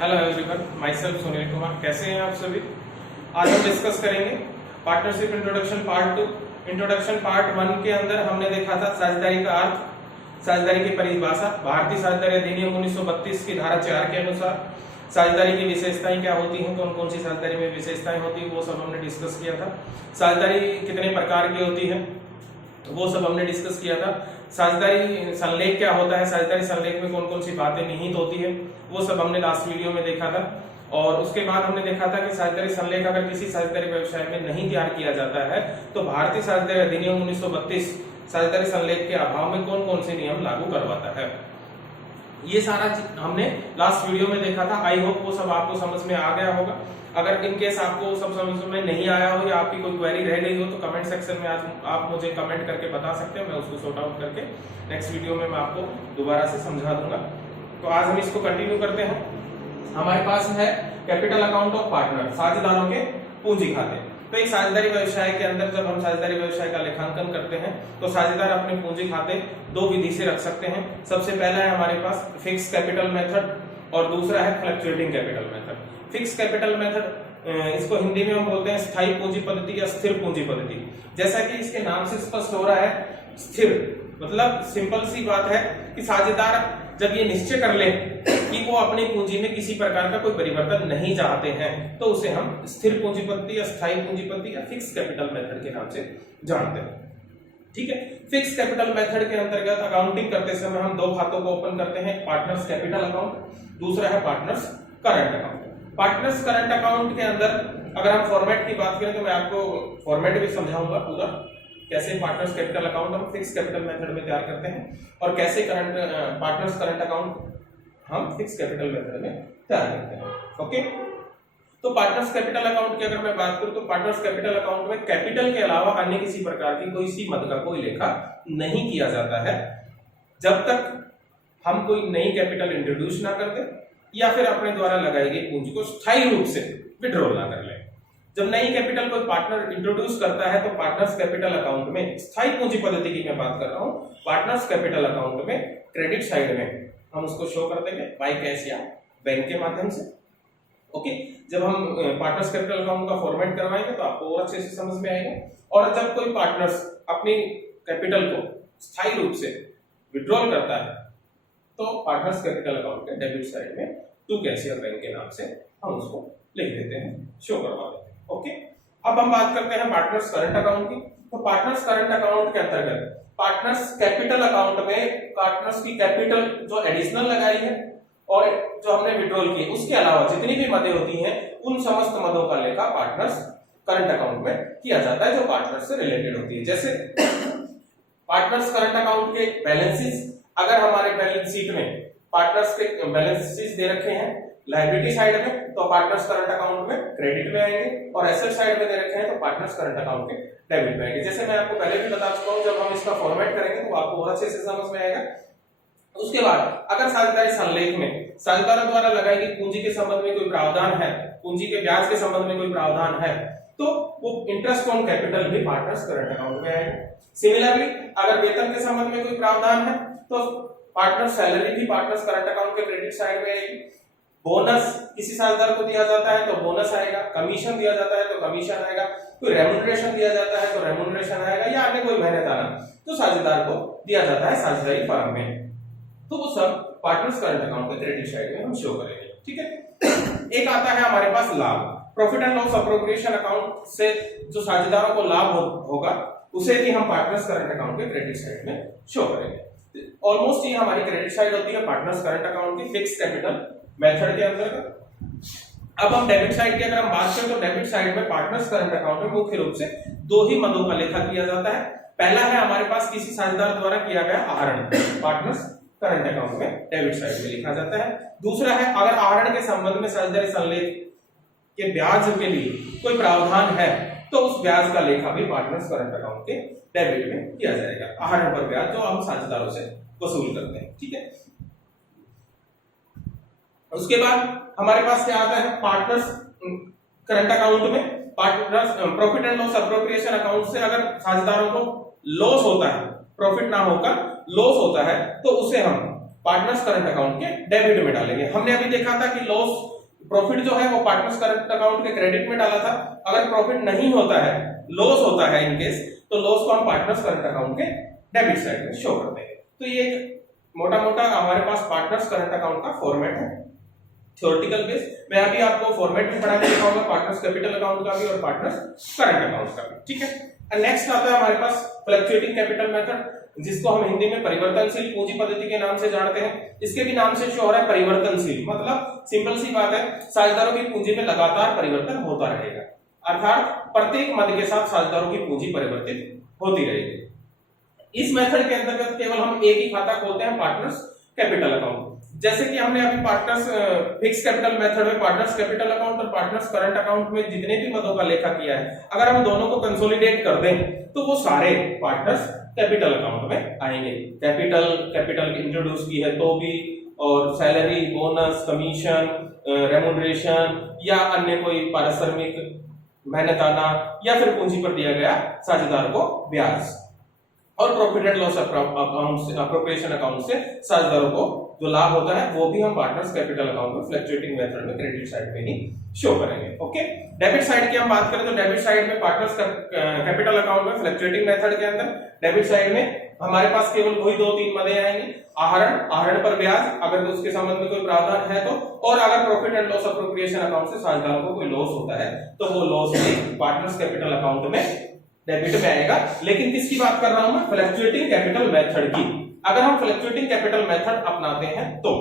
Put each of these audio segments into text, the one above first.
Hello everyone, my self Sunil Kumar. कैसे हैं आप सभी? आज हम डिस्कस करेंगे partnership introduction part 2। Introduction part 1 के अंदर हमने देखा था साझेदारी का अर्थ, साझेदारी की परिभाषा, भारतीय साझेदारी अधिनियम 1932 की धारा 4 के अनुसार साझेदारी की विशेषताएं क्या होती हैं, कौन कौन सी साझेदारी में विशेषताएं होती है, वो सब हमने डिस्कस किया था। साझेदारी कितने प्रकार की होती है वो सब हमने डिस्कस किया था। साझेदारी संलेख क्या होता है, साझेदारी संलेख में कौन कौन सी बातें निहित होती है, वो सब हमने लास्ट वीडियो में देखा था। और उसके बाद हमने देखा था कि साझेदारी संलेख अगर किसी साझेदारी व्यवसाय में नहीं तैयार किया जाता है तो भारतीय साझेदारी अधिनियम 1932 साझेदारी संलेख के अभाव में कौन कौन से नियम लागू करवाता है, ये सारा हमने लास्ट वीडियो में देखा था। आई होप वो सब आपको समझ में आ गया होगा। अगर इन केस आपको सब समझ में नहीं आया हो या आपकी कोई क्वेरी रह गई हो तो कमेंट सेक्शन में आप मुझे कमेंट करके बता सकते हैं, मैं उसको सॉर्ट आउट करके नेक्स्ट वीडियो में मैं आपको दोबारा से समझा दूंगा। तो आज हम इसको कंटिन्यू करते हैं। हमारे पास है कैपिटल अकाउंट ऑफ पार्टनर, साझेदारों के पूंजी खाते। तो एक साझेदारी व्यवसाय के अंदर जब हम साझेदारी व्यवसाय का लेखांकन करते हैं तो साझेदार अपने पूंजी खाते दो विधि से रख सकते हैं। सबसे पहला है हमारे पास फिक्स कैपिटल मेथड और दूसरा है fluctuating capital method. Fix capital method इसको हिंदी में हम बोलते हैं स्थायी पूंजी पद्धति या स्थिर पूंजी पद्धति। जैसा कि इसके नाम से स्पष्ट हो रहा है, स्थिर मतलब सिंपल सी बात है कि साझेदार जब ये निश्चय कर ले कि वो अपनी पूंजी में किसी प्रकार का कोई परिवर्तन नहीं चाहते हैं तो उसे हम स्थिर पूंजी पद्धति या स्थायी पूंजी पद्धति या फिक्स कैपिटल मेथड के नाम से जानते हैं। ठीक है, फिक्स कैपिटल मेथड के अंतर्गत अकाउंटिंग करते समय हम दो खातों को ओपन करते हैं, पार्टनर्स कैपिटल अकाउंट, दूसरा है partners current account. Partners current account के अंदर अगर हम फॉर्मेट की बात करें तो मैं आपको फॉर्मेट भी समझाऊंगा पूरा, कैसे पार्टनर्स कैपिटल अकाउंट हम फिक्स कैपिटल मेथड में तैयार करते हैं और कैसे पार्टनर्स करंट अकाउंट हम फिक्स कैपिटल मेथड में तैयार करते हैं। ओके, तो पार्टनर्स कैपिटल अकाउंट की अगर मैं बात करूं तो पार्टनर्स कैपिटल अकाउंट में कैपिटल के अलावा अन्य किसी प्रकार की कोई सी मद का कोई लेखा नहीं किया जाता है जब तक हम कोई नई कैपिटल इंट्रोड्यूस ना कर दे या फिर अपने द्वारा लगाई गई पूंजी को स्थायी रूप से विड्रॉल ना कर ले। जब नई कैपिटल कोई पार्टनर इंट्रोड्यूस करता है तो पार्टनर्स कैपिटल अकाउंट में स्थायी पूंजी पद्धति की मैं बात कर रहा हूं, पार्टनर्स कैपिटल अकाउंट में क्रेडिट साइड में हम उसको शो कर देंगे बाय कैश या बैंक के माध्यम से। ओके, जब हम पार्टनर्स कैपिटल अकाउंट का फॉर्मेट करवाएंगे तो आपको और अच्छे से समझ में आएगा। और जब कोई पार्टनर्स अपनी कैपिटल को स्थायी रूप से विड्रॉल करता है तो पार्टनर्स कैपिटल अकाउंट के डेबिट साइड में टू कैश या बैंक के नाम से हम उसको लिख देते हैं, शो करवा देते हैं। ओके, अब हम बात करते हैं पार्टनर्स करंट अकाउंट की। तो पार्टनर्स करंट अकाउंट के अंतर्गत पार्टनर्स कैपिटल अकाउंट में पार्टनर्स की कैपिटल जो एडिशनल लगाई है और जो हमने विड्रॉल की उसके अलावा जितनी भी मदें होती हैं उन समस्त मदों का लेखा पार्टनर्स करंट अकाउंट में किया जाता है जो पार्टनर्स से रिलेटेड होती है। जैसे पार्टनर्स करंट अकाउंट के बैलेंसेस, अगर हमारे बैलेंस शीट में पार्टनर्स के बैलेंसेस दे रखे हैं लायबिलिटी साइड में तो पार्टनर्स करंट अकाउंट में क्रेडिट में आएंगे और एसेट साइड में दे रखे हैं तो पार्टनर्स करंट अकाउंट के डेबिट में आएंगे। जैसे मैं आपको पहले भी बता चुका हूं, जब हम इसका फॉर्मेट करेंगे तो आपको और अच्छे से समझ में आएगा। उसके बाद अगर साझेदारी संलेख में साझेदारों द्वारा लगाई गई पूंजी के संबंध में कोई प्रावधान है, पूंजी के ब्याज के संबंध में कोई प्रावधान है तो वो इंटरेस्ट ऑन कैपिटल भी पार्टनर्स करंट अकाउंट में आएगा। सिमिलरली अगर वेतन के संबंध में कोई प्रावधान है तो पार्टनर सैलरी भी पार्टनर्स करंट अकाउंट के क्रेडिट साइड में आएगी। बोनस किसी साझेदार को दिया जाता है तो बोनस आएगा, कमीशन दिया जाता है तो कमीशन आएगा, कोई रेम्यूनरेशन दिया जाता है तो रेम्यूनरेशन आएगा या अन्य कोई मेहनताना तो साझेदार को दिया जाता है साझेदारी फर्म में, तो वो सब पार्टनर्स करंट अकाउंट के क्रेडिट साइड में हम शो करेंगे। ठीक है, एक आता है हमारे पास लाभ, profit and loss appropriation account से जो साझेदारों को लाभ होगा उसे भी हम पार्टनर्स करंट अकाउंट के क्रेडिट साइड में शो करेंगे। ऑलमोस्ट ये हमारी क्रेडिट साइड होती है पार्टनर्स करंट अकाउंट की फिक्स कैपिटल मेथड के अंतर्गत। अब हम डेबिट साइड की अगर हम बात करें तो डेबिट साइड में पार्टनर्स करंट अकाउंट में मुख्य रूप से दो ही मदों का लेखा किया जाता है। पहला है हमारे पास किसी साझेदार द्वारा किया गया आहरण, पार्टनर्स करंट अकाउंट में डेबिट साइड में लिखा जाता है। दूसरा है अगर आहरण के संबंध में साझेदारी संलेख के ब्याज के लिए कोई प्रावधान है तो उस ब्याज का लेखा भी पार्टनर्स करंट अकाउंट के डेबिट में किया जाएगा, आहरण पर ब्याज जो हम साझेदारों से वसूल करते हैं। ठीक है, उसके बाद हमारे पास क्या आता है पार्टनर्स करंट अकाउंट में partners profit and loss appropriation account से अगर साझेदारों को लॉस होता है, प्रॉफिट ना होकर लॉस होता है तो उसे हम पार्टनर्स करंट अकाउंट के डेबिट में डालेंगे। हमने अभी देखा था कि लॉस प्रॉफिट जो है वो पार्टनर्स करंट अकाउंट के क्रेडिट में डाला था। अगर प्रॉफिट नहीं होता है, लॉस होता है इन केस, तो लॉस को हम पार्टनर्स करंट अकाउंट के डेबिट साइड में शो करते हैं। तो ये मोटा मोटा हमारे पास पार्टनर्स करंट अकाउंट का फॉर्मेट है थ्योरेटिकल बेस। मैं अभी आपको फॉर्मेट भी पढ़ा के दिखाऊंगा, पार्टनर्स कैपिटल अकाउंट का भी और पार्टनर्स करंट अकाउंट का भी, ठीक है। नेक्स्ट आता है हमारे पास फ्लक्चुएटिंग कैपिटल मेथड, जिसको हम हिंदी में परिवर्तनशील पूंजी पद्धति के नाम से जानते हैं। इसके भी नाम से शो हो रहा है परिवर्तनशील, मतलब सिंपल सी बात है, साझेदारों की पूंजी में लगातार परिवर्तन होता रहेगा, अर्थात प्रत्येक मद के साथ साझेदारों की पूंजी परिवर्तित होती रहेगी। इस मेथड के अंतर्गत केवल हम एक ही खाता खोलते हैं, पार्टनर्स कैपिटल अकाउंट। जैसे कि हमने अभी पार्टनर्स फिक्स कैपिटल मेथड में पार्टनर्स कैपिटल अकाउंट और पार्टनर्स करंट अकाउंट में जितने भी मदों का लेखा किया है, अगर हम दोनों को कंसोलिडेट कर दें तो वो सारे पार्टनर्स कैपिटल अकाउंट में आएंगे। कैपिटल इंट्रोड्यूस की है तो भी, और सैलरी, बोनस, कमीशन, रेम्यूनरेशन या अन्य कोई पारिश्रमिक, मेहनताना या फिर पूंजी पर दिया गया साझेदार को ब्याज, और प्रॉफिट एंड लॉस अकाउंट से, अप्रोप्रिएशन अकाउंट से साझेदारों को जो लाभ होता है वो भी हम पार्टनर्स कैपिटल अकाउंट में फ्लक्चुएटिंग मेथड में क्रेडिट साइड में ही शो करेंगे। ओके, डेबिट साइड की हम बात करें तो डेबिट साइड में पार्टनर्स कैपिटल अकाउंट में फ्लक्चुएटिंग मेथड के अंदर डेबिट साइड में हमारे पास केवल वही 2-3 मदे आएंगी, आहरण पर ब्याज अगर उसके संबंध में कोई प्रावधान है तो, और अगर profit and loss appropriation account से साझेदारों को कोई लॉस होता है तो वो लॉस भी पार्टनर्स कैपिटल अकाउंट में डेबिट में आएगा। लेकिन किसकी बात कर रहा हूं मैं? फ्लक्चुएटिंग कैपिटल मेथड की। अगर हम फ्लक्चुएटिंग कैपिटल मेथड अपनाते हैं तो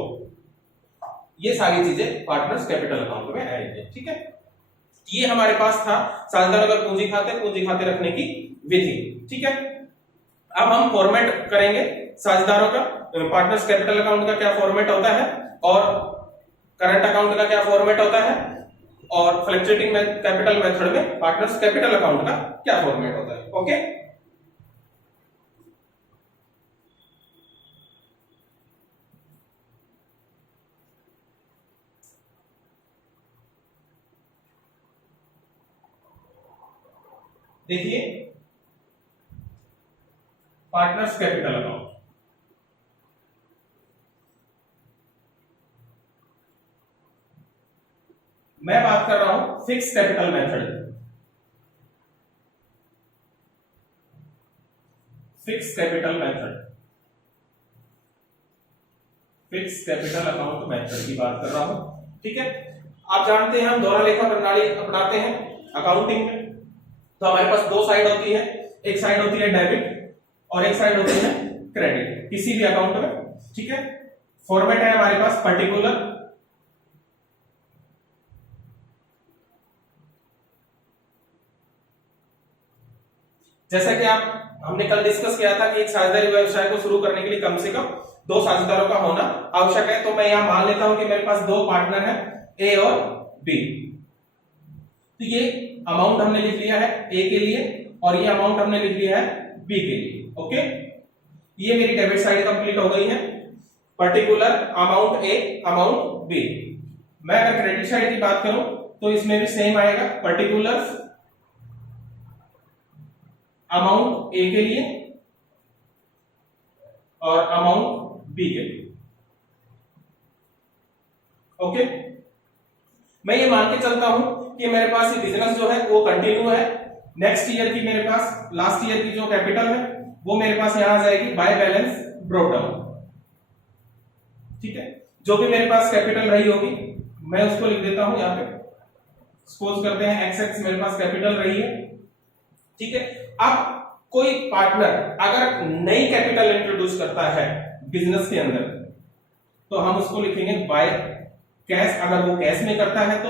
ये सारी चीजें पार्टनर्स कैपिटल अकाउंट में आएंगी, ठीक है। ये हमारे पास था साझेदार अगर पूंजी खाते रखने की विधि, ठीक है। अब हम फॉर्मेट करेंगे साझेदारों का, पार्टनर्स कैपिटल अकाउंट का क्या फॉर्मेट होता है और करंट अकाउंट का क्या फॉर्मेट होता है, और फ्लक्चुएटिंग कैपिटल मेथड में पार्टनर्स कैपिटल अकाउंट का क्या फॉर्मेट होता है। ओके, देखिए पार्टनर्स कैपिटल अकाउंट, मैं बात कर रहा हूं fix capital method. Fix capital method, fix capital account method की बात कर रहा हूं, ठीक है। आप जानते हैं हम दोहरा लेखा प्रणाली अपनाते हैं अकाउंटिंग में, तो हमारे पास दो साइड होती है, एक साइड होती है डेबिट और एक साइड होती है क्रेडिट, किसी भी अकाउंट में, ठीक है। फॉर्मेट है हमारे पास पर्टिकुलर, जैसा कि हमने कल डिस्कस किया था कि एक साझेदारी व्यवसाय को शुरू करने के लिए कम से कम 2 साझेदारों का होना आवश्यक है। तो मैं यहां मान लेता हूं कि मेरे पास 2 पार्टनर हैं, ए और बी। तो ये अमाउंट हमने लिख लिया है ए के लिए और ये अमाउंट हमने लिख लिया है बी के लिए। ओके, ये मेरी डेबिट साइड कंप्लीट हो गई है, पर्टिकुलर, अमाउंट ए, अमाउंट बी। मैं अगर क्रेडिट साइड की बात करूं तो इसमें भी सेम आएगा, पर्टिकुलर, अमाउंट ए के लिए और अमाउंट बी के लिए। ओके, मैं ये मान के चलता हूं कि मेरे पास ये बिजनेस जो है वो कंटिन्यू है। नेक्स्ट ईयर की मेरे पास, लास्ट ईयर की जो कैपिटल है वो मेरे पास यहां आ जाएगी बाय बैलेंस ब्रॉट डाउन, ठीक है। जो भी मेरे पास कैपिटल रही होगी मैं उसको लिख देता हूं यहां पे, सपोज करते हैं एक्स एक्स मेरे पास कैपिटल रही है, ठीक है। अब कोई पार्टनर अगर नई कैपिटल इंट्रोड्यूस करता है बिजनेस के अंदर तो हम उसको लिखेंगे बाय कैश, अगर वो कैश में करता है तो,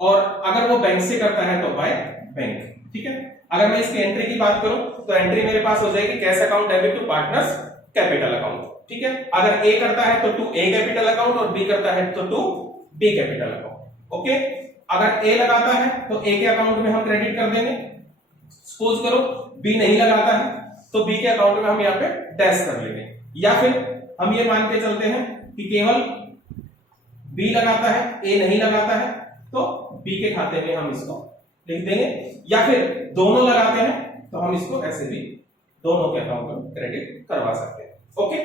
और अगर वो बैंक से करता है तो बाय बैंक, ठीक है। अगर मैं इसकी एंट्री की बात करूं तो एंट्री मेरे पास हो जाएगी cash account debit to partners capital account, ठीक है। अगर ए करता है तो टू ए कैपिटल अकाउंट और बी करता है तो to B capital account. Okay, अगर ए लगाता है तो ए के अकाउंट में हम क्रेडिट कर देंगे, सपोज करो बी नहीं लगाता है तो बी के अकाउंट में हम यहाँ पे डैश कर लेंगे, या फिर हम ये मान के चलते हैं कि केवल बी लगाता है, ए नहीं लगाता है तो बी के खाते में हम इसको लिख देंगे, या फिर दोनों लगाते हैं तो हम इसको ऐसे भी दोनों के अकाउंट में क्रेडिट करवा सकते हैं। ओके,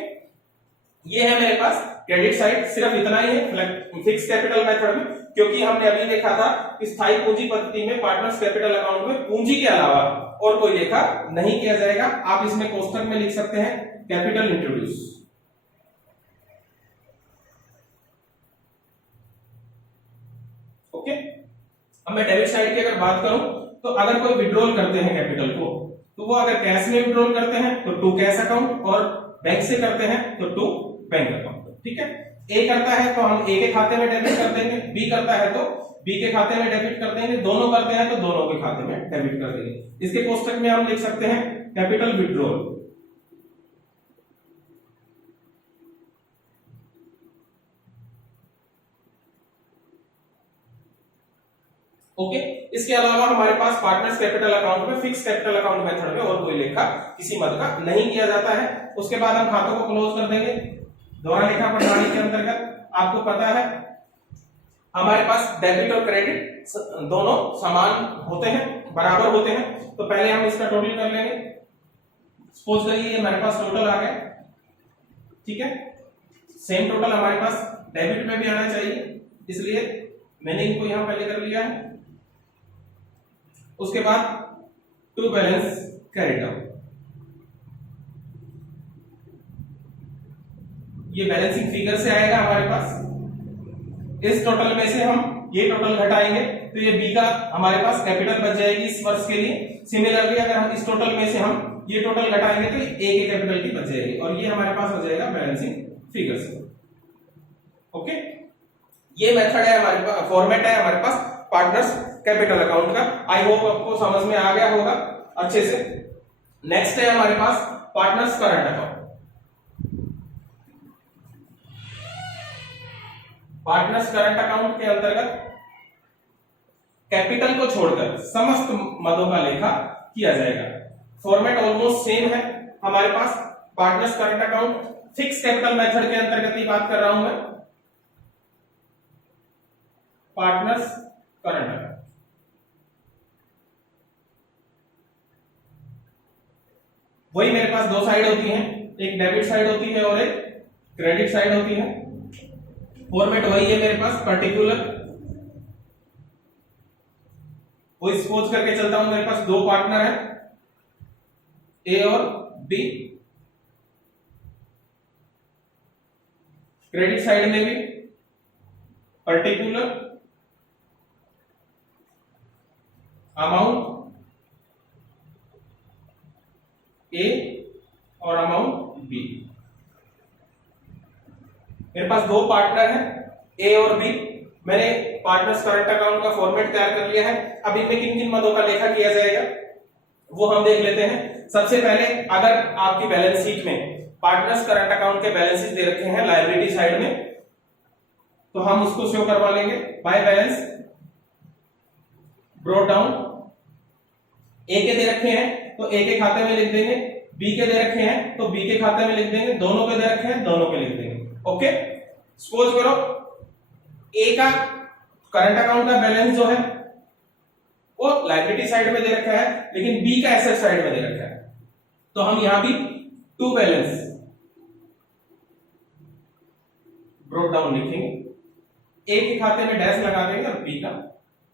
ये है मेरे पास क्रेडिट साइड, सिर्फ इतना ही है फिक्स कैपिटल मेथड में, क्योंकि हमने अभी देखा था कि स्थायी पूंजी पद्धति में पार्टनर्स कैपिटल अकाउंट में पूंजी के अलावा और कोई लेखा नहीं किया जाएगा। आप इसमें कोष्टक में लिख सकते हैं कैपिटल इंट्रोड्यूस। ओके, अब मैं डेबिट साइड की अगर बात करूं तो अगर कोई विड्रॉल करते हैं कैपिटल को, तो वो अगर कैश में विड्रॉल करते हैं तो टू कैश अकाउंट, और बैंक से करते हैं तो टू बैंक अकाउंट। ठीक है, ए करता है तो हम ए के खाते में डेबिट कर देंगे, बी करता है तो बी के खाते में डेबिट कर देंगे, दोनों करते हैं तो दोनों के खाते में डेबिट कर देंगे। इसके कोष्टक में हम लिख सकते हैं कैपिटल विड्रॉल। ओके, इसके अलावा हमारे पास पार्टनर्स कैपिटल अकाउंट में फिक्स कैपिटल अकाउंट मेथड में और कोई लेखा किसी मद का नहीं किया जाता है। उसके बाद हम खातों को क्लोज कर देंगे। दोहरा लेखा प्रणाली के अंतर्गत आपको पता है हमारे पास डेबिट और क्रेडिट दोनों समान होते हैं, बराबर होते हैं। तो पहले हम इसका टोटल कर लेंगे। सपोज करिए ये हमारे पास टोटल आ गया, ठीक है। सेम टोटल हमारे पास डेबिट में भी आना चाहिए, इसलिए मैंने इनको यहां पहले कर लिया है। उसके बाद टू बैलेंस कैरिड आउट, ये बैलेंसिंग फिगर से आएगा हमारे पास। इस टोटल में से हम ये टोटल घटाएंगे तो ये बी का हमारे पास कैपिटल बच जाएगी इस वर्ष के लिए। सिमिलरली अगर हम इस टोटल में से हम ये टोटल घटाएंगे तो ए के कैपिटल की बच जाएगी, और ये हमारे पास हो जाएगा बैलेंसिंग फिगर से। ओके, ये मेथड है हमारे पास, फॉर्मेट है हमारे पास पार्टनर्स कैपिटल अकाउंट का। आई होप आपको समझ में आ गया होगा अच्छे से। नेक्स्ट है हमारे पास partners current account. Partners current account के अंतर्गत कैपिटल को छोड़कर समस्त मदों का लेखा किया जाएगा। फॉर्मेट ऑलमोस्ट सेम है हमारे पास। Partners current account fix capital method के अंतर्गत ही बात कर रहा हूं मैं। पार्टनर्स करंट अकाउंट, वही मेरे पास दो साइड होती हैं, एक डेबिट साइड होती है और एक क्रेडिट साइड होती है। फॉर्मेट वही है मेरे पास, पर्टिकुलर वो सपोज करके चलता हूं मेरे पास दो पार्टनर है ए और बी। क्रेडिट साइड में भी पर्टिकुलर अमाउंट ए और अमाउंट बी। मेरे पास दो पार्टनर हैं ए और बी। मैंने पार्टनर्स करंट अकाउंट का फॉर्मेट तैयार कर लिया है। अब इनमें किन किन मदों का लेखा किया जाएगा वो हम देख लेते हैं। सबसे पहले अगर आपकी बैलेंस शीट में पार्टनर्स करंट अकाउंट के बैलेंसेस दे रखे हैं लायबिलिटी साइड में, तो हम उसको शो करवा लेंगे बाय बैलेंस ब्रॉट डाउन। ए के दे रखे हैं तो ए के खाते में लिख देंगे, बी के दे रखे हैं तो बी के खाते में लिख देंगे, दोनों के दे रखे हैं दोनों के लिख देंगे। ओके, सपोज करो ए का करंट अकाउंट का बैलेंस जो है वो लायबिलिटी साइड में दे रखा है, लेकिन बी का एसेट साइड में दे रखा है, तो हम यहां भी टू बैलेंस ब्रॉट डाउन लिखेंगे। ए के खाते में डैश लगा देंगे और बी का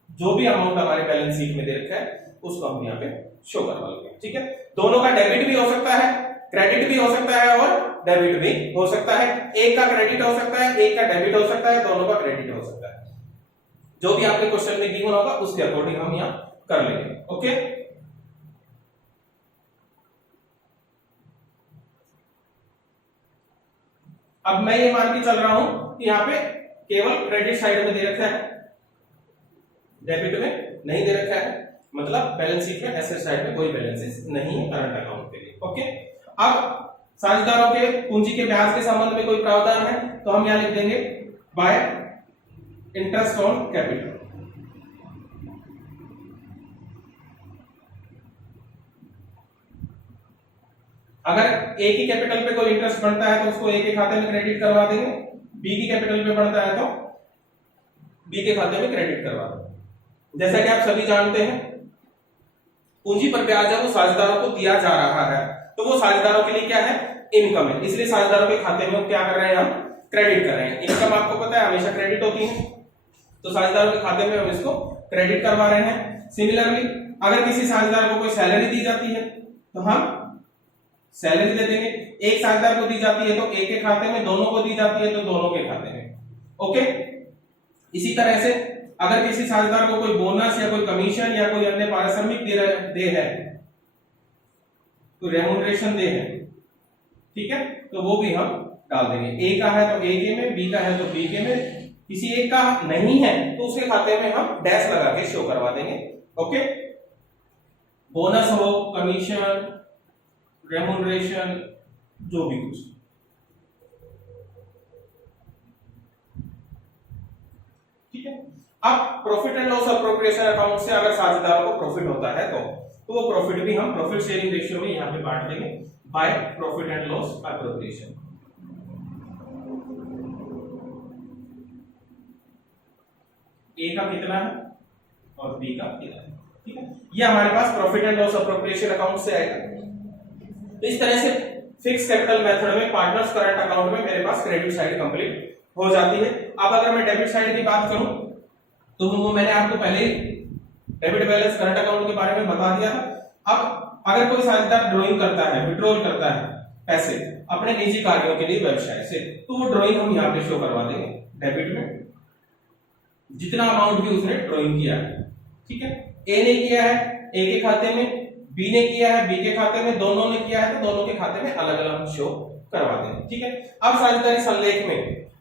जो भी अमाउंट हमारे बैलेंस शीट में दे रखा है उसको हम यहाँ पे शो करवा लेंगे। ठीक है, दोनों का डेबिट भी हो सकता है, क्रेडिट भी हो सकता है और डेबिट भी हो सकता है। एक का क्रेडिट हो सकता है, एक का डेबिट हो सकता है, दोनों का क्रेडिट हो सकता है। जो भी आपके क्वेश्चन में गिवन होगा उसके अकॉर्डिंग हम यहाँ कर लेंगे। ओके, अब मैं ये मान के चल रहा हूं कि यहाँ पे केवल क्रेडिट साइड में दे रखा है, डेबिट में नहीं दे रखा है, मतलब बैलेंस शीट में एसेट साइड में कोई बैलेंसेस नहीं है करंट अकाउंट के लिए। ओके, अब साझेदारों के पूंजी के ब्याज के संबंध में कोई प्रावधान है तो हम यहां लिख देंगे बाय इंटरेस्ट ऑन कैपिटल। अगर ए की कैपिटल पे कोई इंटरेस्ट बनता है तो उसको ए के खाते में क्रेडिट करवा देंगे, बी की कैपिटल पे बनता है तो बी के खाते में क्रेडिट करवा देंगे। जैसा कि आप सभी जानते हैं पूंजी पर ब्याज है वो साझेदारों को दिया जा रहा है, तो वो साझेदारों के लिए क्या है इनकम है, इसलिए साझेदारों के खाते में क्या कर रहे हैं हम, क्रेडिट कर रहे हैं। इनकम आपको पता है हमेशा क्रेडिट होती है, तो साझेदारों के खाते में हम इसको क्रेडिट करवा रहे हैं। सिमिलरली अगर किसी साझेदार को कोई सैलरी दी जाती है तो हम सैलरी दे देंगे, एक साझेदार को दी जाती है तो एक के खाते में, दोनों को दी जाती है तो दोनों के खाते में। ओके, इसी तरह से अगर किसी साझेदार को कोई बोनस या कोई कमीशन या कोई अन्य पारिश्रमिक दे है, तो रेम्यूनरेशन दे है, ठीक है, तो वो भी हम डाल देंगे। ए का है तो ए के में, बी का है तो बी के में, किसी एक का नहीं है तो उसके खाते में हम डैश लगा के शो करवा देंगे। ओके, बोनस हो, कमीशन, रेम्यूनरेशन, जो भी कुछ, ठीक है। अब profit and loss appropriation account से अगर साझेदारों को प्रॉफिट होता है तो वो प्रॉफिट भी हम प्रॉफिट शेयरिंग रेशियो में यहां पे बांट देंगे by profit and loss appropriation. A का कितना है और बी का कितना है, ठीक है, ये हमारे पास profit and loss appropriation account से आएगा। इस तरह से फिक्स कैपिटल मेथड में पार्टनर्स करंट अकाउंट में मेरे पास क्रेडिट साइड कंप्लीट हो जाती है। अब अगर मैं डेबिट साइड की बात करूं तो वो मैंने आपको पहले ही डेबिट बैलेंस करंट अकाउंट के बारे में बता दिया था। अब अगर कोई साझेदार ड्रॉइंग करता है, विड्रॉल करता है पैसे अपने निजी कार्यों के लिए व्यवसाय से, तो वो ड्रॉइंग हम यहाँ पे शो करवा देंगे डेबिट में, जितना अमाउंट भी उसने ड्रॉइंग किया है, ठीक है। ए ने किया है ए के खाते में, बी ने किया है बी के खाते में, दोनों ने किया है तो दोनों के खाते में अलग अलग शो करवा देंगे, ठीक है। अब साझेदारी संलेख में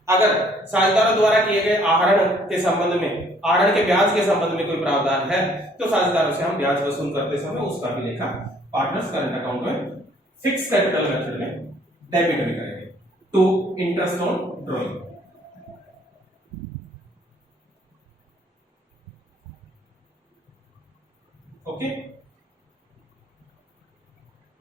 अगर साझेदारों द्वारा किए गए आहरण के संबंध में, आहरण के ब्याज के संबंध में कोई प्रावधान है तो साझेदारों से हम ब्याज वसूल करते समय उसका भी लेखा पार्टनर्स करंट अकाउंट में फिक्स कैपिटल मेथड में डेबिट में करेंगे to interest on drawing. Okay,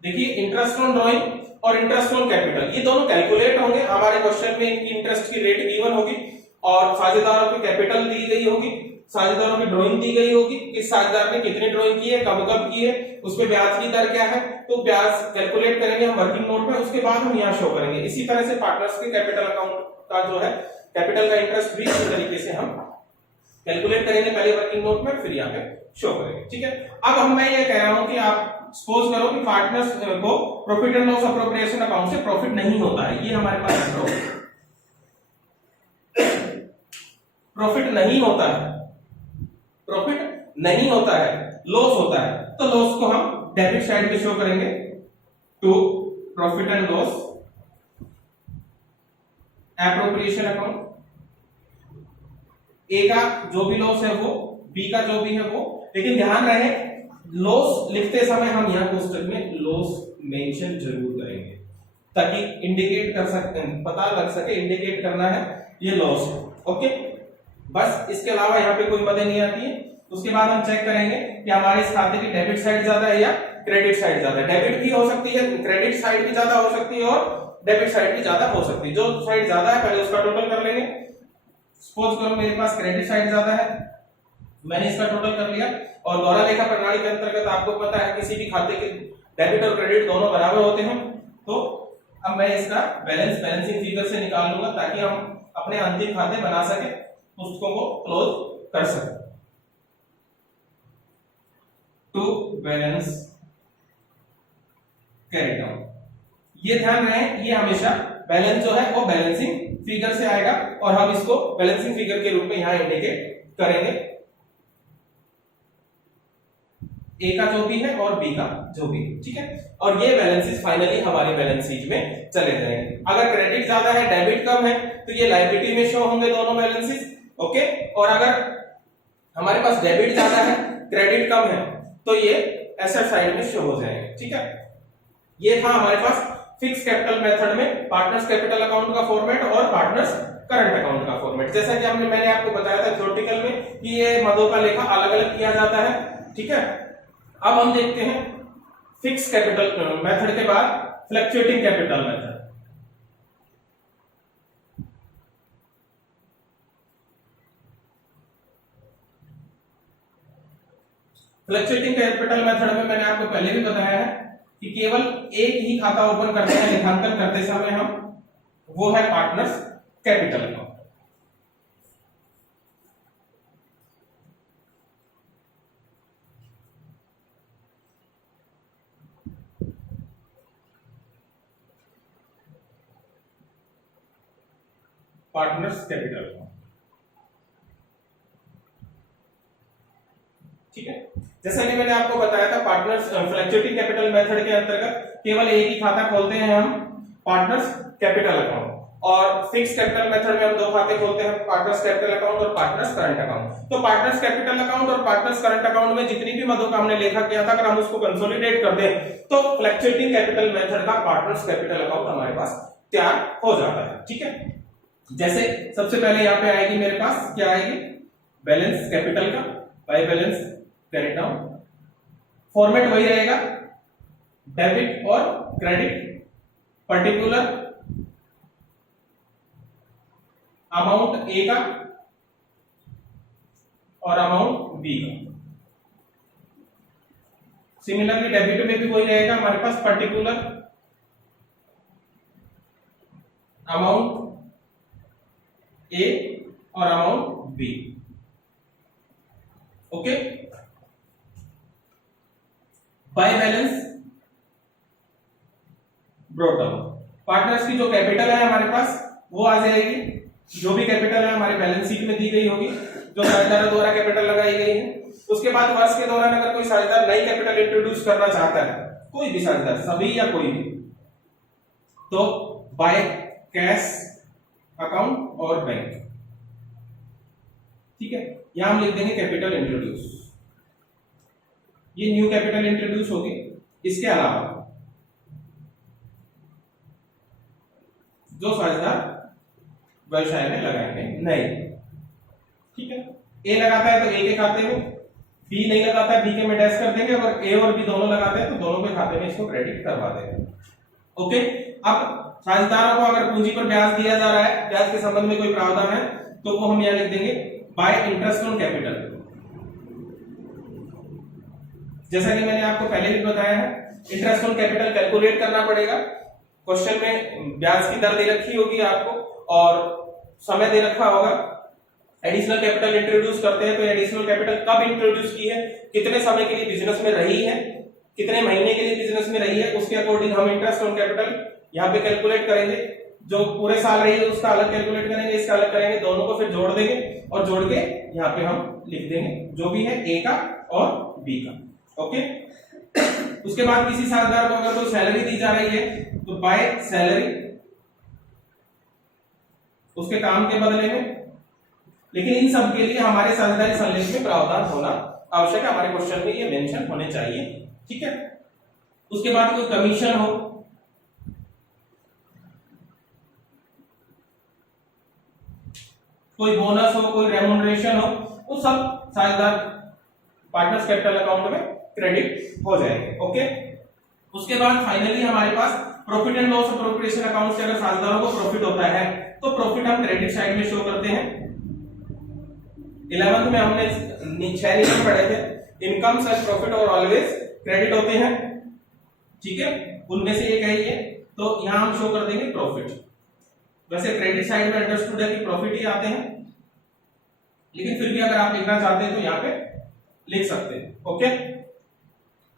देखिए इंटरेस्ट ऑन ड्रॉइंग और इंटरेस्ट ऑन कैपिटल ये दोनों कैलकुलेट होंगे हमारे क्वेश्चन में। इनकी इंटरेस्ट की रेट गिवन होगी और साझेदारों की कैपिटल दी गई होगी, साझेदारों की ड्राइंग दी गई होगी, किस साझेदार ने कितनी ड्राइंग की है, कब कब की है, उस पे ब्याज की दर क्या है, तो ब्याज कैलकुलेट करेंगे हम वर्किंग नोट में, उसके बाद हम यहाँ शो करेंगे। इसी तरह से पार्टनर्स के कैपिटल अकाउंट का जो है कैपिटल का इंटरेस्ट भी इसी तरीके से हम कैलकुलेट करेंगे, पहले वर्किंग नोट में फिर यहाँ पे शो करेंगे, ठीक है। अब मैं ये कह रहा हूं कि आप सपोज करो कि पार्टनर्स को profit and loss appropriation account से प्रॉफिट नहीं होता है, ये हमारे पास प्रॉफिट नहीं होता है, प्रॉफिट नहीं होता है, लॉस होता है, तो लॉस को हम डेबिट साइड पे शो करेंगे to profit and loss appropriation account. A का जो भी लॉस है वो, बी का जो भी है वो, लेकिन ध्यान रहे लॉस लिखते समय हम यहां पुस्तक में लॉस मेंशन जरूर करेंगे ताकि इंडिकेट कर सकते हैं, पता लग सके इंडिकेट करना है ये लॉस है। ओके, बस इसके अलावा यहाँ पे कोई मदद नहीं आती है। उसके बाद हम चेक करेंगे कि हमारे इस खाते की डेबिट साइड ज्यादा है या क्रेडिट साइड ज्यादा है। डेबिट भी हो सकती है, क्रेडिट साइड भी ज्यादा हो सकती है और डेबिट साइड भी ज्यादा हो सकती है। जो साइड ज्यादा है पहले उसका टोटल कर लेंगे। सपोज करो मेरे पास क्रेडिट साइड ज्यादा है, मैंने इसका टोटल कर लिया और दोहरा लेखा प्रणाली के अंतर्गत आपको पता है किसी भी खाते के डेबिट और क्रेडिट दोनों बराबर होते हैं। तो अब मैं इसका बैलेंसिंग फिगर से निकाल लूंगा ताकि हम अपने अंतिम खाते बना सके, पुस्तकों को क्लोज कर सके। टू बैलेंस कैरी डाउन, ये ध्यान रहे ये हमेशा बैलेंस जो है वो बैलेंसिंग फिगर से आएगा और हम इसको बैलेंसिंग फिगर के रूप में यहां इंडिकेट करेंगे, ए का जो भी है और बी का जो भी, ठीक है। और ये बैलेंसेस फाइनली हमारे बैलेंस शीट में चले जाएंगे। अगर क्रेडिट ज्यादा है डेबिट कम है तो ये लायबिलिटी में शो होंगे दोनों बैलेंसेस, ओके। और अगर हमारे पास डेबिट ज्यादा है क्रेडिट कम है तो ये एसेट साइड में शो हो जाएंगे, ठीक है। ये था हमारे पास फिक्स कैपिटल मेथड में पार्टनर्स कैपिटल अकाउंट का फॉर्मेट और पार्टनर्स करंट अकाउंट का फॉर्मेट। जैसा कि मैंने आपको बताया था थ्योरेटिकल में कि ये मदों का लेखा अलग अलग किया जाता है, ठीक है। अब हम देखते हैं फिक्स कैपिटल मेथड के बाद fluctuating capital method. Fluctuating capital method में मैंने आपको पहले भी बताया है कि केवल एक ही खाता ओपन करते हैं लेखांकन करते समय हम, वो है partners capital account. Partners capital account, ठीक है। जैसा कि मैंने आपको बताया था, पार्टनर्स फ्लक्चुएटिंग कैपिटल मेथड के अंतर्गत केवल एक ही खाता खोलते हैं हम, पार्टनर्स कैपिटल अकाउंट, और फिक्स कैपिटल मेथड में हम दो खाते खोलते हैं, पार्टनर्स कैपिटल अकाउंट और पार्टनर्स करंट अकाउंट। तो पार्टनर्स कैपिटल अकाउंट और पार्टनर्स करंट अकाउंट में जितनी भी मदों का हमने लेखा किया था, अगर हम उसको कंसोलिडेट कर दें तो फ्लक्चुएटिंग कैपिटल मेथड का पार्टनर्स कैपिटल अकाउंट हमारे पास तैयार हो जाता है, ठीक है। जैसे सबसे पहले यहाँ पे आएगी मेरे पास, क्या आएगी, बैलेंस कैपिटल का by balance carry down, format वही रहेगा, डेबिट और क्रेडिट, पर्टिकुलर अमाउंट ए का और अमाउंट बी का। सिमिलरली डेबिट में भी वही रहेगा हमारे पास, पर्टिकुलर अमाउंट ए और amount B, okay. By balance brought down, partners की जो कैपिटल है हमारे पास वो आ जाएगी, जो भी कैपिटल है हमारे बैलेंस शीट में दी गई होगी, जो साझेदारों द्वारा कैपिटल लगाई गई है। उसके बाद वर्ष के दौरान अगर कोई साझेदार नई कैपिटल इंट्रोड्यूस करना चाहता है, कोई भी साझेदार, सभी या कोई भी, तो बाय कैश अकाउंट और बैंक, ठीक है। यहां हम लिख देंगे कैपिटल इंट्रोड्यूस, ये न्यू कैपिटल इंट्रोड्यूस होगी। इसके अलावा जो साझेदार व्यवसाय में लगाएंगे नए, ठीक है। ए लगाता है तो ए के खाते में, बी नहीं लगाता है बी के में डैश कर देंगे, अगर ए और बी दोनों लगाते हैं तो दोनों के खाते में इसको क्रेडिट करवा देंगे, ओके। अब साझेदारों को अगर पूंजी पर ब्याज दिया जा रहा है, ब्याज के संबंध में कोई प्रावधान है, तो वो हम यहां लिख देंगे बाय इंटरेस्ट ऑन कैपिटल। जैसा कि मैंने आपको पहले भी बताया है, इंटरेस्ट ऑन कैपिटल कैलकुलेट करना पड़ेगा। क्वेश्चन में ब्याज की दर दे रखी होगी आपको और समय दे रखा होगा। एडिशनल कैपिटल इंट्रोड्यूस करते हैं तो एडिशनल कैपिटल कब इंट्रोड्यूस की है, कितने समय के लिए बिजनेस में रही है, कितने महीने के लिए बिजनेस में रही है, उसके अकॉर्डिंग हम इंटरेस्ट ऑन कैपिटल यहाँ पे कैलकुलेट करेंगे। जो पूरे साल रही है उसका अलग कैलकुलेट करेंगे, इसका अलग करेंगे, दोनों को फिर जोड़ देंगे और जोड़ के यहाँ पे हम लिख देंगे जो भी है ए का और बी का, ओके। उसके बाद किसी साझेदार को अगर कोई सैलरी दी जा रही है तो बाय सैलरी, उसके काम के बदले में। लेकिन इन सब के लिए हमारे साझेदारी संलेख में प्रावधान होना आवश्यक है, हमारे क्वेश्चन में ये मेंशन होने चाहिए, ठीक है। उसके बाद कोई कमीशन हो, कोई बोनस हो, कोई रेम्यूनरेशन हो, वो सब साझेदार पार्टनर्स कैपिटल अकाउंट में क्रेडिट हो जाएंगे, ओके। उसके बाद फाइनली हमारे पास profit and loss appropriation account से अगर साझेदारों को प्रॉफिट होता है तो प्रॉफिट हम क्रेडिट साइड में शो करते हैं। 11th में हमने 6 नियम पढ़े थे, इनकम सच प्रॉफिट और ऑलवेज क्रेडिट होते हैं, ठीक है। उनमें से एक है ये, तो यहां हम शो कर देंगे प्रॉफिट। वैसे क्रेडिट साइड में अंडरस्टूड है कि प्रॉफिट ही आते हैं, लेकिन फिर भी अगर आप लिखना चाहते हैं तो यहाँ पे लिख सकते हैं, ओके।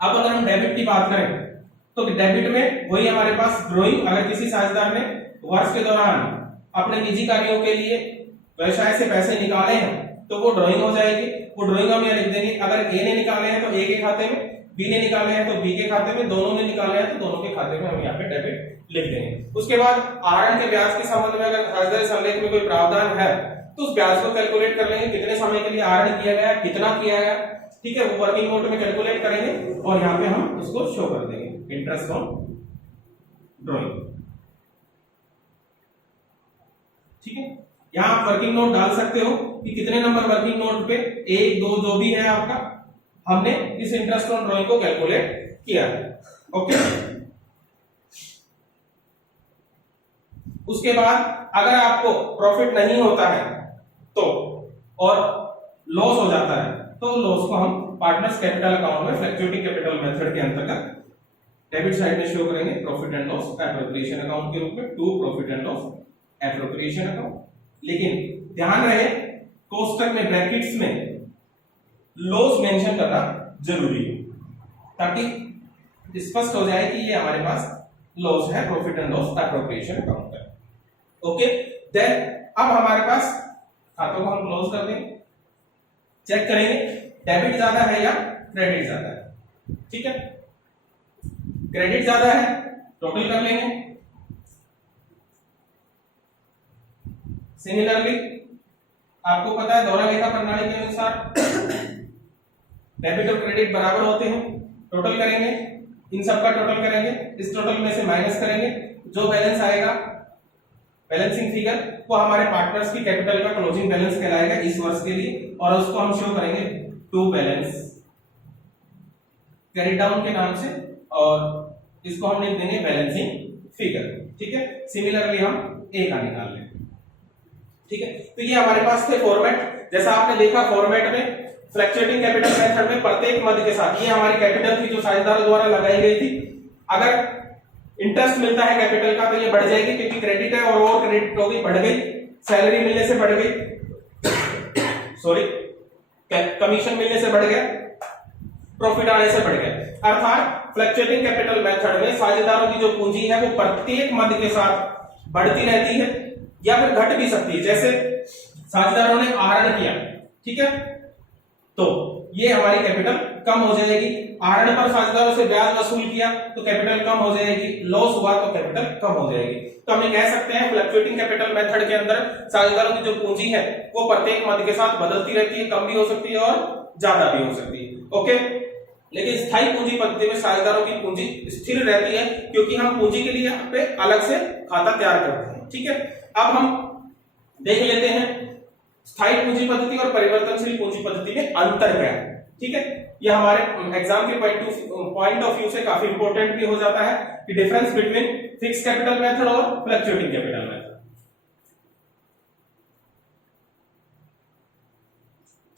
अब अगर हम डेबिट की बात करें तो डेबिट में वही हमारे पास ड्रॉइंग, अगर किसी साझेदार ने वर्ष के दौरान अपने निजी कार्यों के लिए व्यवसाय से पैसे निकाले हैं तो वो ड्रॉइंग हो जाएगी। वो ड्रॉइंग हम यहाँ लिख देंगे, अगर ए ने निकाले हैं तो ए के खाते में, बी ने निकाले हैं तो बी के खाते में, दोनों ने निकाले हैं तो दोनों के खाते में हम यहाँ पे डेबिट लिख देंगे। उसके बाद आहरण के ब्याज के संबंध में अगर साझेदारी संलेख में कोई प्रावधान है तो उस ब्याज को कैलकुलेट कर लेंगे, कितने समय के लिए आहरण किया गया, कितना किया गया, ठीक है। वो वर्किंग नोट में कैलकुलेट करेंगे और यहाँ पे हम उसको शो कर देंगे इंटरेस्ट ऑन ड्रॉइंग, ठीक है। यहाँ आप वर्किंग नोट डाल सकते हो कि कितने नंबर वर्किंग नोट पे 1, 2 जो भी है आपका, हमने इस इंटरेस्ट ऑन ड्रॉइंग को कैलकुलेट किया है, ओके। उसके बाद अगर आपको प्रॉफिट नहीं होता है तो और लॉस हो जाता है तो लॉस को हम पार्टनर्स कैपिटल अकाउंट में फ्लक्चुएटिंग कैपिटल मेथड के अंतर्गत डेबिट साइड में शो करेंगे profit and loss appropriation account के रूप में, to profit and loss appropriation account. लेकिन ध्यान रहे कोष्टक में ब्रैकेट्स में लॉस मेंशन करना जरूरी है ताकि स्पष्ट हो जाए कि ये हमारे पास लॉस है, profit and loss appropriation account है। ओके, देन अब हमारे पास खातों को हम क्लोज कर देंगे, चेक करेंगे डेबिट ज्यादा है या क्रेडिट ज्यादा है। ठीक है, क्रेडिट ज्यादा है, टोटल कर लेंगे। सिमिलरली आपको पता है दोहरा लेखा प्रणाली के अनुसार डेबिट और क्रेडिट बराबर होते हैं, टोटल करेंगे, इन सब का टोटल करेंगे, इस टोटल में से माइनस करेंगे, जो बैलेंस आएगा बैलेंसिंग फिगर वो हमारे पार्टनर्स की कैपिटल का क्लोजिंग बैलेंस कहलाएगा इस वर्ष के लिए, और उसको हम शो करेंगे टू बैलेंस कैरी डाउन के नाम से, और इसको हम लिख देंगे बैलेंसिंग फिगर। ठीक है, सिमिलरली हम ए का निकाल लेंगे। ठीक है, तो ये हमारे पास थे फॉर्मेट। जैसा आपने देखा फॉर्मेट में फ्लक्चुएटिंग कैपिटल मेथड में प्रत्येक मद के साथ ये हमारी कैपिटल थी जो साझेदारों द्वारा लगाई गई थी, अगर इंटरेस्ट मिलता है कैपिटल का तो ये बढ़ जाएगी क्योंकि क्रेडिट है और क्रेडिट हो गई, बढ़ गई, सैलरी मिलने से बढ़ गई, सॉरी कमीशन मिलने से बढ़ गया, प्रॉफिट आने से बढ़ गया। अर्थात फ्लक्चुएटिंग कैपिटल मेथड में साझेदारों की जो पूंजी है वो प्रत्येक मद के साथ बढ़ती रहती है या फिर घट भी सकती है। जैसे साझेदारों ने आहरण किया, ठीक है, तो ये हमारी कैपिटल कम हो जाएगी। आहरण पर साझेदारों से ब्याज वसूल किया तो कैपिटल कम हो जाएगी, लॉस हुआ तो कैपिटल कम हो जाएगी। तो हम ये कह सकते हैं फ्लक्चुएटिंग कैपिटल मेथड के अंदर साझेदारों की जो पूंजी है वो प्रत्येक मद के साथ बदलती रहती है, कम भी हो सकती है और ज्यादा भी हो सकती है। ओके, लेकिन स्थायी पूंजी पद्धति में साझेदारों की पूंजी स्थिर रहती है क्योंकि हम पूंजी के लिए यहाँ पे अलग से खाता तैयार करते हैं। ठीक है, अब हम देख लेते हैं स्थायी पूंजी पद्धति और परिवर्तनशील पूंजी पद्धति में अंतर क्या है। ठीक है, यह हमारे एग्जाम के पॉइंट ऑफ व्यू से काफी इंपॉर्टेंट भी हो जाता है कि difference between fix capital method और fluctuating capital method.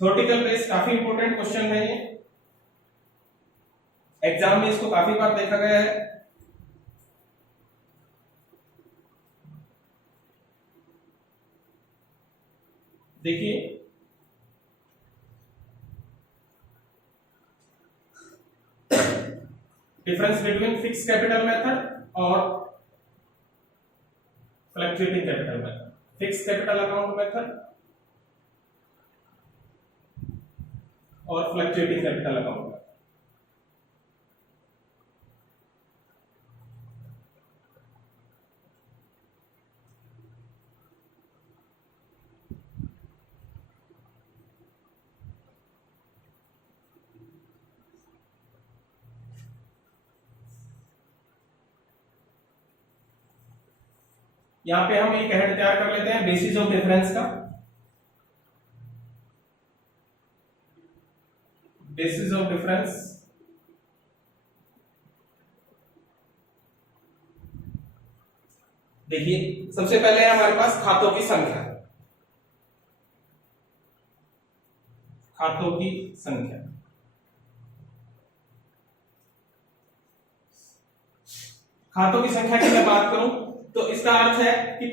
Theoretical base काफी इंपॉर्टेंट क्वेश्चन है ये, एग्जाम में इसको काफी बार देखा गया है। देखिए difference between fix capital method और fluctuating capital method. Fix capital account method और फ्लक्चुएटिंग कैपिटल अकाउंट मेथड। यहां पे हम एक हेड तैयार कर लेते हैं बेसिस ऑफ डिफरेंस का। बेसिस ऑफ डिफरेंस देखिए सबसे पहले है हमारे पास खातों की संख्या। खातों की संख्या खातों की संख्या की मैं बात करूं तो इसका अर्थ है कि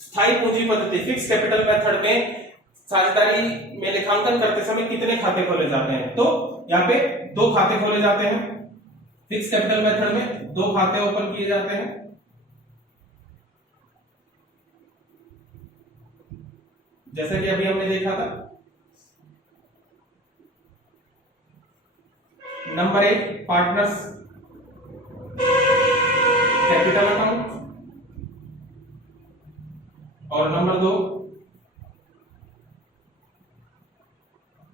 स्थायी पूंजी पद्धति फिक्स कैपिटल मेथड में साझेदारी में लेखांकन करते समय कितने खाते खोले जाते हैं, तो यहाँ पे 2 खाते खोले जाते हैं। फिक्स कैपिटल मेथड में 2 खाते ओपन किए जाते हैं। जैसे कि अभी हमने देखा था, नंबर 1 पार्टनर्स कैपिटल अकाउंट और number 2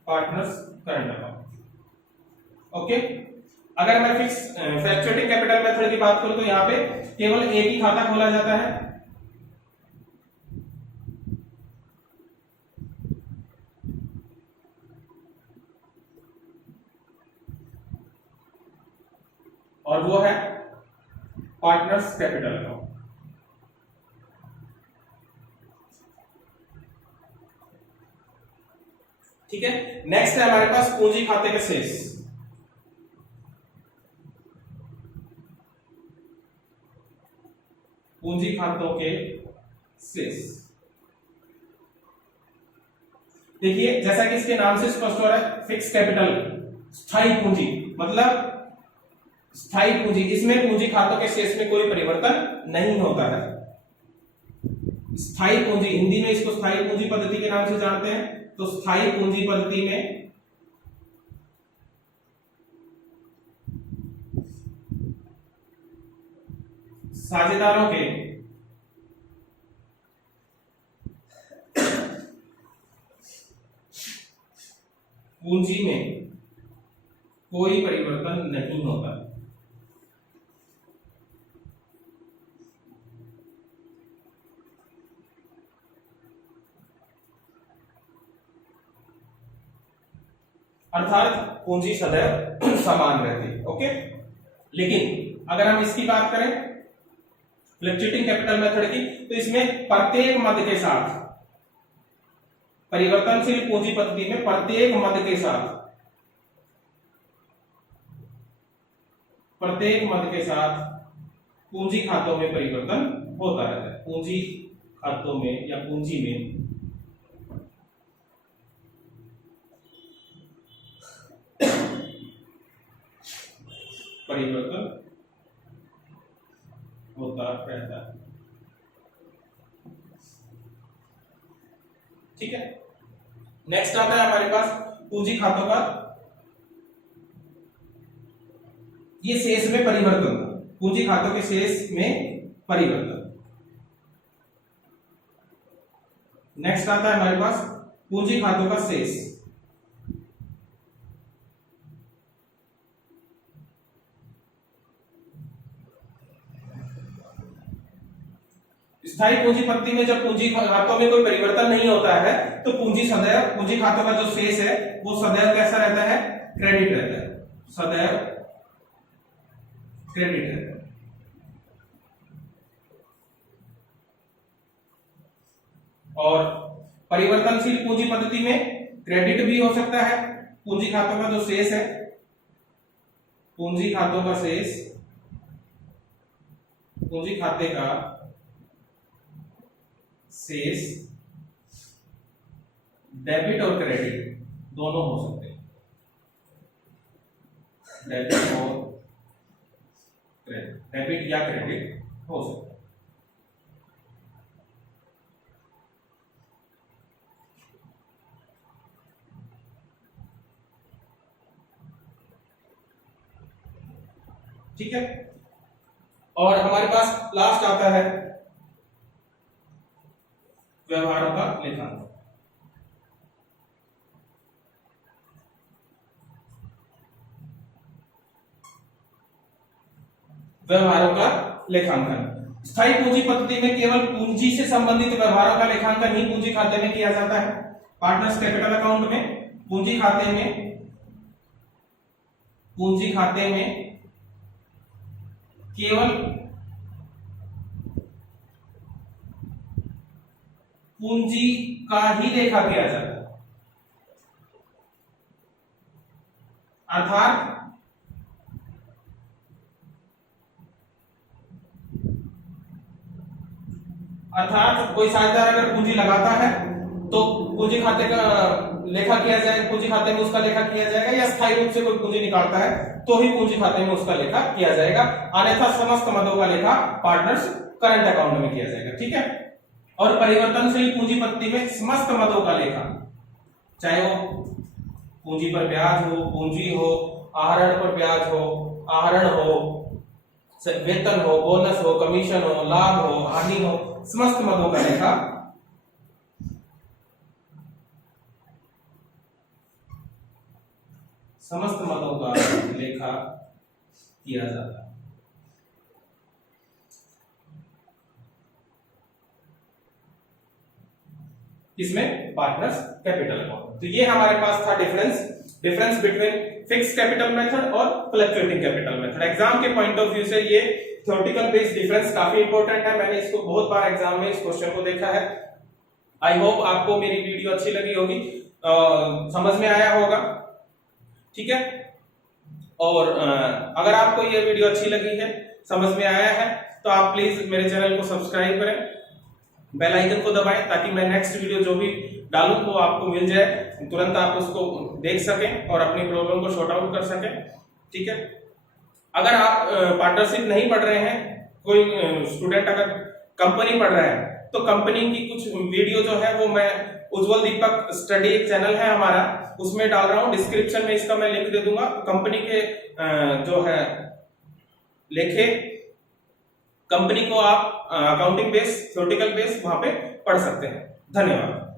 partners current account. Okay, अगर मैं फिक्स फ्लक्चुएटिंग कैपिटल मेथड की बात करूं तो यहां पे केवल एक ही खाता खोला जाता है। और वो है पार्टनर्स कैपिटल अकाउंट। ठीक है, नेक्स्ट है हमारे पास पूंजी खाते के शेष। पूंजी खातों के शेष। देखिए जैसा कि इसके नाम से स्पष्ट हो रहा है, फिक्स कैपिटल स्थायी पूंजी, मतलब स्थायी पूंजी, इसमें पूंजी खातों के शेष में कोई परिवर्तन नहीं होता है। स्थायी पूंजी, हिंदी में इसको स्थायी पूंजी पद्धति के नाम से जानते हैं। तो स्थायी पूंजी पद्धति में साझेदारों के पूंजी में कोई परिवर्तन नहीं होता। अर्थात पूंजी सदैव समान रहती। ओके, लेकिन अगर हम इसकी बात करें फ्लक्चुएटिंग कैपिटल मेथड की, तो इसमें प्रत्येक मद के साथ, परिवर्तनशील पूंजी पद्धति में प्रत्येक मद के साथ, प्रत्येक मद के साथ पूंजी खातों में परिवर्तन होता रहता है। पूंजी खातों में या पूंजी में परिवर्तन होता रहता है। ठीक है, नेक्स्ट आता है हमारे पास पूंजी खातों का ये शेष में परिवर्तन, पूंजी खातों के शेष में परिवर्तन। नेक्स्ट आता है हमारे पास पूंजी खातों का शेष। स्थायी पूंजी पद्धति में जब पूंजी खातों में कोई परिवर्तन नहीं होता है तो पूंजी सदैव, पूंजी खातों का जो शेष है वो सदैव कैसा रहता है? क्रेडिट रहता है, सदैव क्रेडिट रहता है। और परिवर्तनशील पूंजी पद्धति में क्रेडिट भी हो सकता है। पूंजी खातों का जो शेष है, पूंजी खातों का शेष, पूंजी खाते का शेष डेबिट और क्रेडिट दोनों हो सकते हैं, डेबिट और क्रेडिट, डेबिट या क्रेडिट हो सकता है। ठीक है, और हमारे पास लास्ट आता है व्यवहारों का लेखांकन। व्यवहारों का लेखांकन, स्थायी पूंजी पद्धति में केवल पूंजी से संबंधित व्यवहारों का लेखांकन ही पूंजी खाते में किया जाता है। पार्टनर्स कैपिटल अकाउंट में पूंजी खाते में, पूंजी खाते में केवल पूंजी का ही लेखा किया जाता है। अर्थात कोई साझेदार अगर पूंजी लगाता है तो पूंजी खाते का लेखा किया जाएगा, पूंजी खाते में उसका लेखा किया जाएगा, या स्थायी रूप से कोई पूंजी निकालता है तो ही पूंजी खाते में उसका लेखा किया जाएगा। अन्यथा समस्त मदों का लेखा पार्टनर्स करंट अकाउंट में किया जाएगा। ठीक है, और परिवर्तनशील पूंजी पद्धति में समस्त मदों का लेखा, चाहे वो पूंजी पर ब्याज हो, पूंजी हो, आहरण पर ब्याज हो, आहरण हो, वेतन हो, बोनस हो, कमीशन हो, लाभ हो, हानि हो, समस्त मदों का लेखा समस्त मदों का लेखा किया जाता है। इसमें पार्टनर्स कैपिटल अकाउंट। तो ये हमारे पास था difference between fix capital method और फ्लक्चुएटिंग कैपिटल मेथड। एग्जाम के पॉइंट ऑफ व्यू से ये थ्योरेटिकल बेस्ड डिफरेंस काफी इंपॉर्टेंट है। मैंने इसको बहुत बार एग्जाम में इस क्वेश्चन को देखा है। आई होप आपको मेरी वीडियो अच्छी लगी होगी, समझ में आया होगा। ठीक है, और अगर आपको ये वीडियो अच्छी लगी है, समझ में आया है, तो आप प्लीज मेरे चैनल को सब्सक्राइब करें, बेल आइकन को दबाएं ताकि मैं नेक्स्ट वीडियो जो भी डालूं वो आपको मिल जाए, तुरंत आप उसको देख सकें और अपनी प्रॉब्लम को सॉर्ट आउट कर सकें। ठीक है, अगर आप पार्टनरशिप नहीं पढ़ रहे हैं, कोई स्टूडेंट अगर कंपनी पढ़ रहा है तो कंपनी की कुछ वीडियो जो है वो मैं उज्जवल दीपक स्टडी एक चैनल है हमारा, उसमें डाल रहा हूं। डिस्क्रिप्शन में इसका मैं लिंक दे दूंगा। कंपनी के जो है लेखे कंपनी को आप अकाउंटिंग बेस, थ्योरेटिकल बेस वहां पे पढ़ सकते हैं। धन्यवाद।